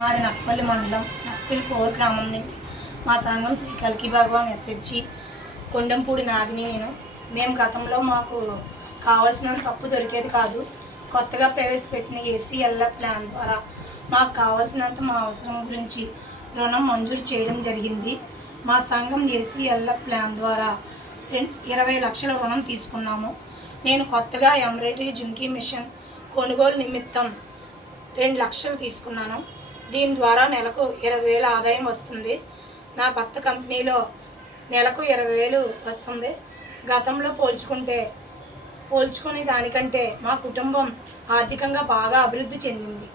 మాది నక్పల్లి మండలం నక్పిల్ కోర్ గ్రామం నుండి. మా సంఘం శ్రీ కల్కి భగవాన్ ఎస్హెచ్జి కొండంపూడి నాగిని నేను. మేము గతంలో మాకు కావాల్సినంత తప్పు దొరికేది కాదు. కొత్తగా ప్రవేశపెట్టిన ఏసీఎల్ఎ ప్లాన్ ద్వారా మాకు కావాల్సినంత మా అవసరం గురించి రుణం మంజూరు చేయడం జరిగింది. మా సంఘం ఏసీఎల్ఎ ప్లాన్ ద్వారా ఇరవై లక్షల రుణం తీసుకున్నాము. నేను కొత్తగా ఎంబ్రాయిడరీ జుంకీ మిషన్ కొనుగోలు నిమిత్తం రెండు లక్షలు తీసుకున్నాను. దీని ద్వారా నెలకు ఇరవై వేల ఆదాయం వస్తుంది. నా భర్త కంపెనీలో నెలకు ఇరవై వేలు వస్తుంది. గతంలో పోల్చుకుంటే పోల్చుకునే దానికంటే మా కుటుంబం ఆర్థికంగా బాగా అభివృద్ధి చెందింది.